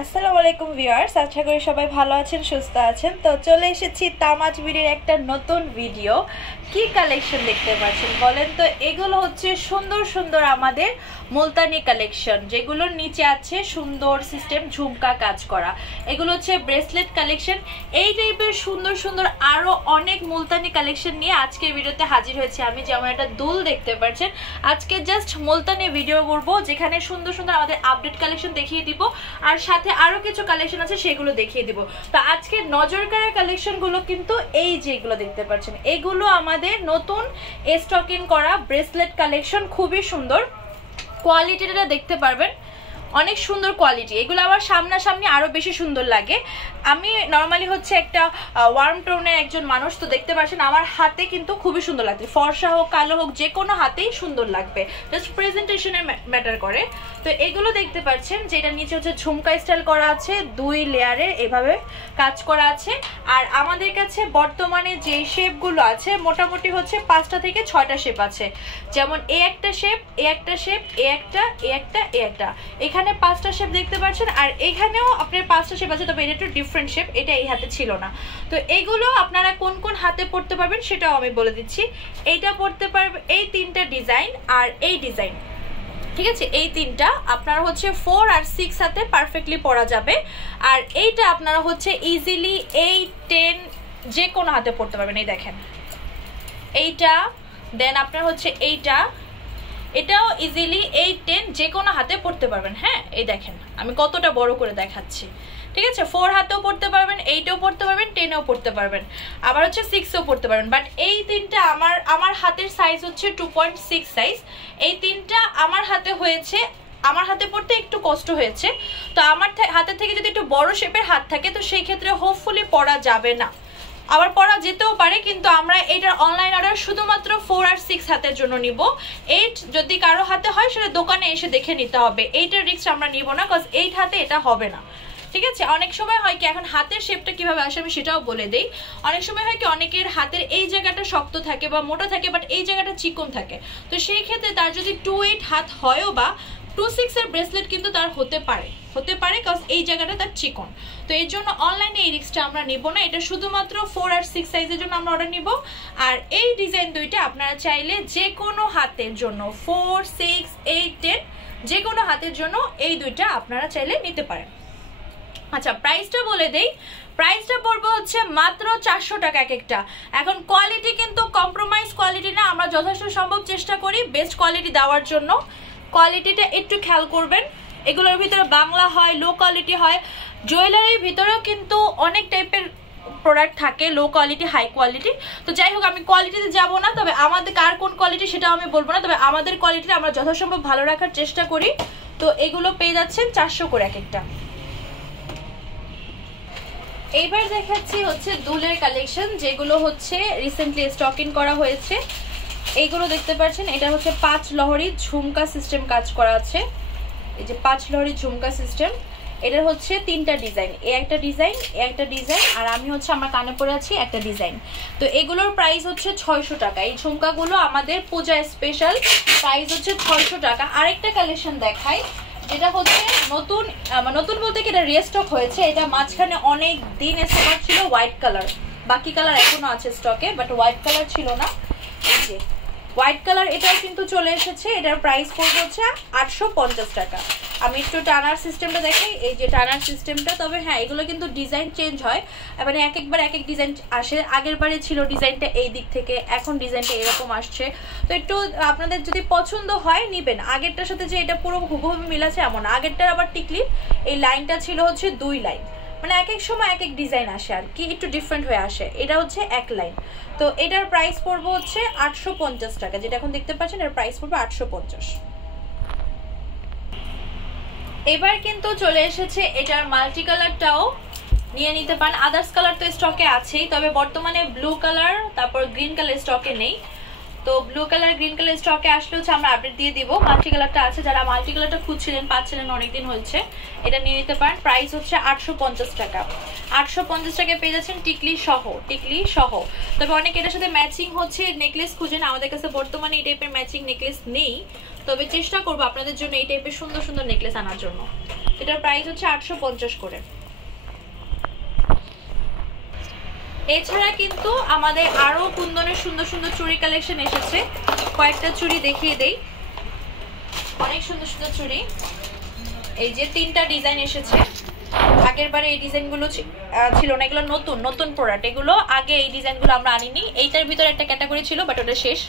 আসসালামু আলাইকুম ভিউয়ার্স, আশা করি সবাই ভালো আছেন, সুস্থ আছেন। তো চলে এসেছি তামাজ বিডির একটা নতুন ভিডিও। কি কালেকশন দেখতে পাচ্ছেন বলেন তো? এগুলো হচ্ছে সুন্দর সুন্দর আমাদের মুলতানি কালেকশন, যেগুলোর নিচে আছে সুন্দর সিস্টেম ঝুমকা কাজ করা। এগুলো হচ্ছে ব্রেসলেট কালেকশন। এই টাইপের সুন্দর সুন্দর আরো অনেক মুলতানি কালেকশন নিয়ে আজকের ভিডিওতে হাজির হয়েছে আমি। যেমন একটা দুল দেখতে পাচ্ছেন, আজকে জাস্ট মুলতানি ভিডিও করবো, যেখানে সুন্দর সুন্দর আমাদের আপডেট কালেকশন দেখিয়ে দিব, আর সাথে আরো কিছু কালেকশন আছে সেগুলো দেখিয়ে দিব। তো আজকে নজর কাড়া কালেকশন গুলো কিন্তু এই যেগুলো দেখতে পাচ্ছেন, এগুলো আমাদের নতুন স্টকিং করা ব্রেসলেট কালেকশন। খুবই সুন্দর কোয়ালিটিটা দেখতে পারবেন, অনেক সুন্দর কোয়ালিটি। এগুলো আবার সামনাসামনি আরো বেশি সুন্দর লাগে। আমি নর্মালি হচ্ছে একটা ওয়ার্ম টোনের একজন মানুষ, তো দেখতে পাচ্ছেন আমার হাতে কিন্তু খুবই সুন্দর লাগছে। ফর্সা হোক কালো হোক যে কোনো হাতেই সুন্দর লাগবে, জাস্ট প্রেজেন্টেশনে ম্যাটার করে। তো এগুলো দেখতে পাচ্ছেন, যেটা নিচে হচ্ছে ঝুমকা স্টাইল করা আছে, 2 লেয়ারে এভাবে কাজ করা আছে। আর আমাদের কাছে বর্তমানে যে শেপগুলো আছে মোটামুটি হচ্ছে 5টা থেকে 6টা শেপ আছে। যেমন এ একটা শেপ, এ একটা শেপ, এ একটা, এ একটা, এ একটা, এখানে 5টা শেপ দেখতে পাচ্ছেন। আর এখানেও আপনার 5টা শেপ আছে, তবে এটা একটু ডিফারেন্ট শেপ, এটা এই হাতে ছিল না। তো এগুলো আপনারা কোন কোন হাতে পড়তে পারবেন সেটাও আমি বলে দিচ্ছি। এইটা পড়তে পারবে, এই 3টা ডিজাইন আর এই ডিজাইন, ঠিক আছে? এই 3টা আপনারা হচ্ছে 4 আর 6 হাতে পারফেক্টলি পরা যাবে। আর এইটা আপনারা হচ্ছে ইজিলি 8, 10 যে কোনো হাতে পড়তে পারবেন। এই দেখেন এইটা, দেন আপনার হচ্ছে এইটা, এটাও ইজিলি 8, 10 যে কোনো হাতে পড়তে পারবেন। হ্যাঁ, এই দেখেন আমি কতটা বড় করে দেখাচ্ছি, ঠিক আছে? 4 হাতেও পড়তে পারবেন, 8ও পড়তে পারবেন, 10ও পড়তে পারবেন, আবার হচ্ছে 6ও পড়তে পারবেন। বাট এই 3টা আমার হাতের সাইজ হচ্ছে 2.6 সাইজ। এই 3টা আমার হাতে হয়েছে, আমার হাতে পড়তে একটু কষ্ট হয়েছে। তো আমার হাতের থেকে যদি একটু বড় শেপের হাত থাকে তো সেই ক্ষেত্রে হোপফুলি পরা যাবে না, আবার পরা যেতেও পারে। কিন্তু আমরা এটার অনলাইন অর্ডার শুধুমাত্র 4 আর 6 হাতের জন্য নিব। 8 যদি কারো হাতে হয় সেটা দোকানে এসে দেখে নিতে হবে। 8-এর রিস্ক আমরা নিব না, কজ 8 হাতে এটা হবে না, ঠিক আছে? অনেক সময় হয় কি, এখন হাতের শেপটা কিভাবে আসে আমি সেটাও বলে দেই। অনেক সময় হয় কি, অনেকের হাতের এই জায়গাটা শক্ত থাকে বা মোটা থাকে, বাট এই জায়গাটা চিকন থাকে। তো সেই ক্ষেত্রে তার যদি 2-8 হাত হয়ও বা 2-6 এর ব্রেসলেট কিন্তু তার হতে পারে কজ এই জায়গাটা তার চিকন। তো এই জন্য অনলাইনে এই রিস্কটা আমরা নিব না, এটা শুধুমাত্র 4 আর 6 সাইজের জন্য আমরা অর্ডার নিব। আর এই ডিজাইন দুইটা আপনারা চাইলে যে কোনো হাতের জন্য 4, 6, 8, 10 যে কোনো হাতের জন্য এই দুইটা আপনারা চাইলে নিতে পারেন। আচ্ছা, প্রাইসটা বলে দেই। প্রাইসটা পড়বে হচ্ছে মাত্র 400 টাকা এক একটা। এখন কোয়ালিটি কিন্তু কম্প্রোমাইজ কোয়ালিটি না, আমরা যথেষ্ট সম্ভব চেষ্টা করি বেস্ট কোয়ালিটি দেওয়ার জন্য। কোয়ালিটিটা একটু খেয়াল করবেন, এগুলোর ভিতরে বাংলা হয়, লো কোয়ালিটি হয়। জুয়েলারির ভিতরেও কিন্তু অনেক টাইপের প্রোডাক্ট থাকে, লো কোয়ালিটি, হাই কোয়ালিটি। তো যাই হোক, আমি কোয়ালিটিতে যাব না, তবে আমাদের কার কোন কোয়ালিটি সেটাও আমি বলবো না, তবে আমাদের কোয়ালিটিটা আমরা যথাসম্ভব ভালো রাখার চেষ্টা করি। তো এগুলো পেয়ে যাচ্ছেন 400 করে এক একটা। এইবার দেখাচ্ছি হচ্ছে দুলের কালেকশন, যেগুলো হচ্ছে রিসেন্টলি স্টকিং করা হয়েছে। এইগুলো দেখতে পাচ্ছেন, এটা হচ্ছে 5 লহরি ঝুমকা সিস্টেম কাজ করা আছে। এই যে 5 লহরি ঝুমকা সিস্টেম, এটা হচ্ছে 3টা ডিজাইন, এ একটা ডিজাইন, এ একটা ডিজাইন, আর আমি হচ্ছে আমার কানে পরে আছি একটা ডিজাইন। তো এগুলোর প্রাইস হচ্ছে 600 টাকা। এই ঝুমকাগুলো আমাদের পূজা স্পেশাল, প্রাইস হচ্ছে 600 টাকা। আরেকটা কালেকশন দেখাই, যেটা হচ্ছে নতুন বলতে কি এটা রিস্টক হয়েছে। এটা মাঝখানে অনেক দিন স্টক ছিল হোয়াইট কালার, বাকি কালার এখনো আছে স্টকে, বাট হোয়াইট কালার ছিল না। এই যে হোয়াইট কালার, এটাও কিন্তু চলে এসেছে। এটার প্রাইস পড়বে হচ্ছে 850 টাকা। আমি একটু টানার সিস্টেমটা দেখাই, এই যে টানার সিস্টেমটা। তবে হ্যাঁ, এগুলো কিন্তু ডিজাইন চেঞ্জ হয়, মানে এক একবার এক এক ডিজাইন আসে। আগের বারে ছিল ডিজাইনটা এই দিক থেকে, এখন ডিজাইনটা এরকম আসছে। তো একটু আপনাদের যদি পছন্দ হয় নিবেন। আগেরটার সাথে যে এটা পুরো হুবহু মিল আছে এমন, আগেরটার আবার টিকলি এই লাইনটা ছিল হচ্ছে 2 লাইন, মানে এক এক সময় এক এক ডিজাইন আসে আর কি, একটু ডিফারেন্ট হয়ে আসে। এটা হচ্ছে 1 লাইন। তো এটার প্রাইস পড়বে হচ্ছে 850 টাকা, যেটা এখন দেখতে পাচ্ছেন এর প্রাইস পড়বে 850। এবার কিন্তু চলে এসেছে এটার মাল্টি কালারটাও নিয়ে নিতে পারেন। আদার্স কালার তো স্টকে আছেই, তবে বর্তমানে ব্লু কালার তারপর গ্রিন কালার স্টকে নেই। তো ব্লু কালার গ্রিন কালার স্টকে আসলে হচ্ছে আমরা আপডেট দিয়ে দিব। মাল্টি কালারটা আছে, যারা মাল্টি কালারটা খুঁজছিলেন পাচ্ছিলেন অনেকদিন হয়েছে, এটা নিয়ে নিতে পারেন। প্রাইস হচ্ছে 850 টাকা। 850 টাকায় পেয়ে যাচ্ছেন টিকলি সহ। তবে অনেকে এটার সাথে ম্যাচিং হচ্ছে নেকলেস খুঁজেন, আমাদের কাছে বর্তমানে এই টাইপের ম্যাচিং নেকলেস নেই, তবে চেষ্টা করবো আপনাদের জন্য এই টাইপের সুন্দর সুন্দর নেকলেস আনার জন্য। এটার প্রাইস হচ্ছে 850 করে। এছাড়া কিন্তু আমাদের আরো কুন্দনের সুন্দর সুন্দর চুড়ি কালেকশন এসেছে, কয়েকটা চুড়ি দেখিয়ে দেই। অনেক সুন্দর সুন্দর চুড়ি, এই যে 3টা ডিজাইন এসেছে। আগের বারে এই ডিজাইনগুলো ছিল না, এগুলো নতুন প্রোডাক্ট। এগুলো আগে এই ডিজাইনগুলো আমরা আনিনি, এইটার ভিতরে একটা ক্যাটাগরি ছিল বাট ওটা শেষ।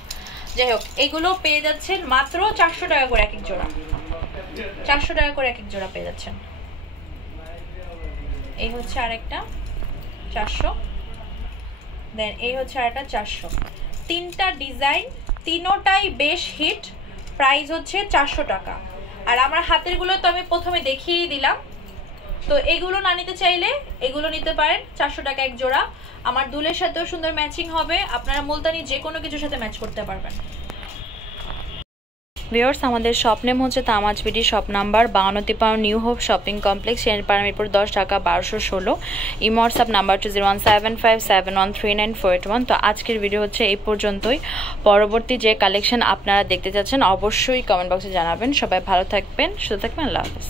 যাই হোক, এগুলো পেয়ে যাচ্ছেন মাত্র 400 টাকা করে এক এক জোড়া। 400 টাকা করে এক এক জোড়া পেয়ে যাচ্ছেন। এই হচ্ছে আরেকটা 400, দেন এই হচ্ছে আরেকটা 400। 3টা ডিজাইন, তিনোটাই বেশ হিট। প্রাইস হচ্ছে 400 টাকা। আর আমার হাতের গুলো তো আমি প্রথমে দেখিয়ে দিলাম, তো এগুলো না নিতে চাইলে এগুলো নিতে পারেন। 400 টাকা এক জোড়া। আমার দুলের সাথেও সুন্দর ম্যাচিং হবে, আপনারা মুলতানি যে কোনো কিছুর সাথে ম্যাচ করতে পারবেন। ভিউয়ার্স, আমাদের শপ নেম হচ্ছে তামাজ BD, shop number 52 new hope shopping complex, Sherpara Mirpur 10, Dhaka 1216। Imo WhatsApp number 0175713941। তো আজকের ভিডিও হচ্ছে এই পর্যন্তই। পরবর্তী যে কালেকশন আপনারা দেখতে চাচ্ছেন অবশ্যই কমেন্ট বক্সে জানাবেন। সবাই ভালো থাকবেন, সুস্থ থাকবেন, আল্লাহ হাফেজ।